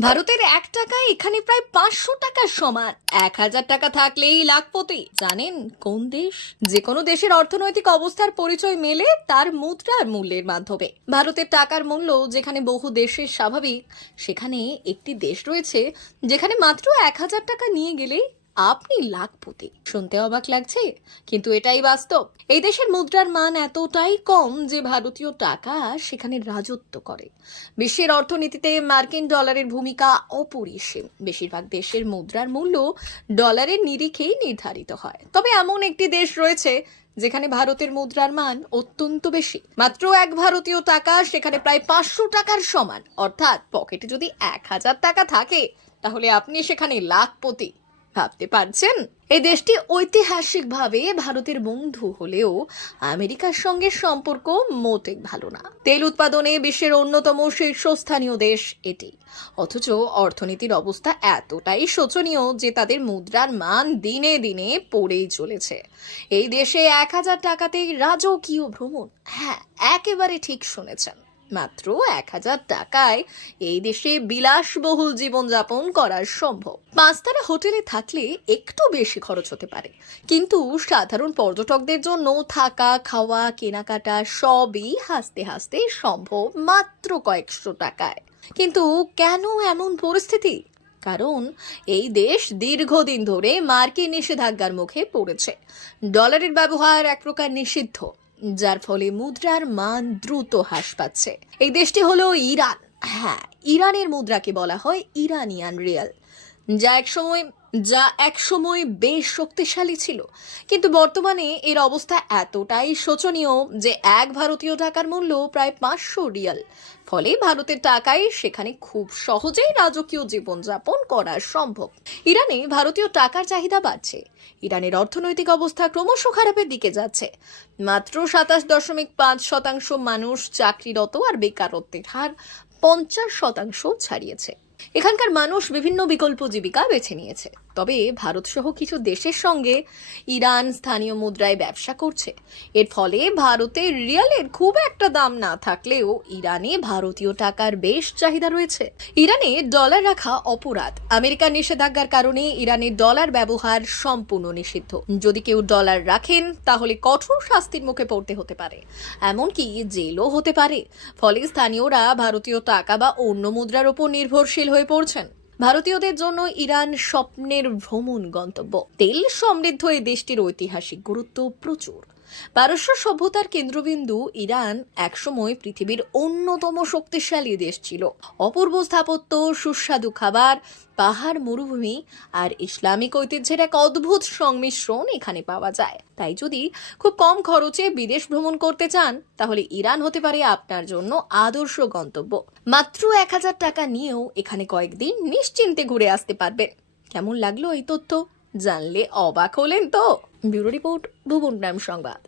ভারতের এক টাকা এখানে প্রায় পাঁচশো টাকার সমান। এক হাজার টাকা থাকলেই লাখপতি। জানেন কোন দেশ? যে কোনো দেশের অর্থনৈতিক অবস্থার পরিচয় মেলে তার মুদ্রার মূল্যের মাধ্যমে। ভারতের টাকার মূল্য যেখানে বহু দেশের স্বাভাবিক, সেখানে একটি দেশ রয়েছে যেখানে মাত্র এক হাজার টাকা নিয়ে গেলেই আপনি লাখপতি। শুনতে অবাক লাগছে, কিন্তু এটাই বাস্তব। এই দেশের মুদ্রার মান এতটাই কম যে ভারতীয় টাকা সেখানে রাজত্ব করে। বিশ্বের অর্থনীতিতে মার্কিন ডলারের ভূমিকা অপরিসীম। বেশিরভাগ দেশের মুদ্রার মূল্য ডলারের নিরিখেই নির্ধারিত হয়। তবে এমন একটি দেশ রয়েছে যেখানে ভারতের মুদ্রার মান অত্যন্ত বেশি। মাত্র এক ভারতীয় টাকা সেখানে প্রায় পাঁচশো টাকার সমান। অর্থাৎ পকেটে যদি এক হাজার টাকা থাকে, তাহলে আপনি সেখানে লাখপতি। ভাবতে পারছেন? এই দেশটি ঐতিহাসিকভাবে ভারতের বন্ধু হলেও আমেরিকার সঙ্গে সম্পর্ক মোটেই ভালো না। তেল উৎপাদনে বিশ্বের অন্যতম শীর্ষস্থানীয় দেশ এটি। অথচ অর্থনীতির অবস্থা এতটাই শোচনীয় যে তাদের মুদ্রার মান দিনে দিনে পড়েই চলেছে। এই দেশে এক হাজার টাকাতেই রাজকীয় ভ্রমণ। হ্যাঁ একেবারে ঠিক শুনেছেন। মাত্র এক হাজার টাকায় এই দেশে বিলাসবহুল জীবনযাপন করা সম্ভব। পাঁচতারা হোটেলে থাকলে একটু বেশি খরচ হতে পারে। কিন্তু সাধারণ পর্যটকদের জন্য থাকা, খাওয়া, কেনাকাটা সবই হাসতে হাসতে সম্ভব মাত্র কয়েকশো টাকায়। কিন্তু কেন এমন পরিস্থিতি? কারণ এই দেশ দীর্ঘদিন ধরে মার্কিন নিষেধাজ্ঞার মুখে পড়েছে। ডলারের ব্যবহার এক প্রকার নিষিদ্ধ। যার ফলে মুদ্রার মান দ্রুত হ্রাস পাচ্ছে। এই দেশটি হলো ইরান। হ্যাঁ ইরানের মুদ্রাকে বলা হয় ইরানিয়ান রিয়াল, যা একসময় যা একসময় বেশ শক্তিশালী ছিল। কিন্তু বর্তমানে এর অবস্থা এতটাই শোচনীয় যে এক ভারতীয় টাকার মূল্য প্রায় পাঁচশো রিয়াল। ফলে ভারতের টাকায় সেখানে খুব সহজেই রাজকীয় জীবনযাপন করা সম্ভব। ইরানে ভারতীয় টাকার চাহিদা বাড়ছে। ইরানের অর্থনৈতিক অবস্থা ক্রমশ খারাপের দিকে যাচ্ছে। মাত্র সাতাশ দশমিক পাঁচ শতাংশ মানুষ চাকরিরত আর বেকারত্বের হার পঞ্চাশ শতাংশ ছাড়িয়েছে। এখানকার মানুষ বিভিন্ন বিকল্প জীবিকা বেছে নিয়েছে। তবে ভারত সহ কিছু দেশের সঙ্গে ইরান স্থানীয় মুদ্রায় ব্যবসা করছে। এর ফলে ভারতের রিয়ালের খুব একটা দাম না থাকলেও ইরানে ভারতীয় টাকার বেশ চাহিদা রয়েছে। ইরানে ডলার রাখা অপরাধ। আমেরিকার নিষেধাজ্ঞার কারণে ইরানে ডলার ব্যবহার সম্পূর্ণ নিষিদ্ধ। যদি কেউ ডলার রাখেন, তাহলে কঠোর শাস্তির মুখে পড়তে হতে পারে। এমনকি জেলও হতে পারে। ফলে স্থানীয়রা ভারতীয় টাকা বা অন্য মুদ্রার উপর নির্ভরশীল হয়ে পড়ছেন। ভারতীয়দের জন্য ইরান স্বপ্নের ভ্রমণ গন্তব্য। তেল সমৃদ্ধ এই দেশটির ঐতিহাসিক গুরুত্ব প্রচুর। পারস্য সভ্যতার কেন্দ্রবিন্দু ইরান একসময় পৃথিবীর অন্যতম শক্তিশালী দেশ ছিল। অপূর্ব স্থাপত্য, সুস্বাদু খাবার, পাহাড়, মরুভূমি আর ইসলামিক ঐতিহ্যের এক অদ্ভুত সংমিশ্রণ এখানে পাওয়া যায়। তাই যদি খুব কম খরচে বিদেশ ভ্রমণ করতে চান, তাহলে ইরান হতে পারে আপনার জন্য আদর্শ গন্তব্য। মাত্র এক হাজার টাকা নিয়েও এখানে কয়েকদিন নিশ্চিন্তে ঘুরে আসতে পারবেন। কেমন লাগল এই তথ্য? জানলে অবাক হলেন তো! ব্যুরো রিপোর্ট ভুবন গ্রাম সংবাদ।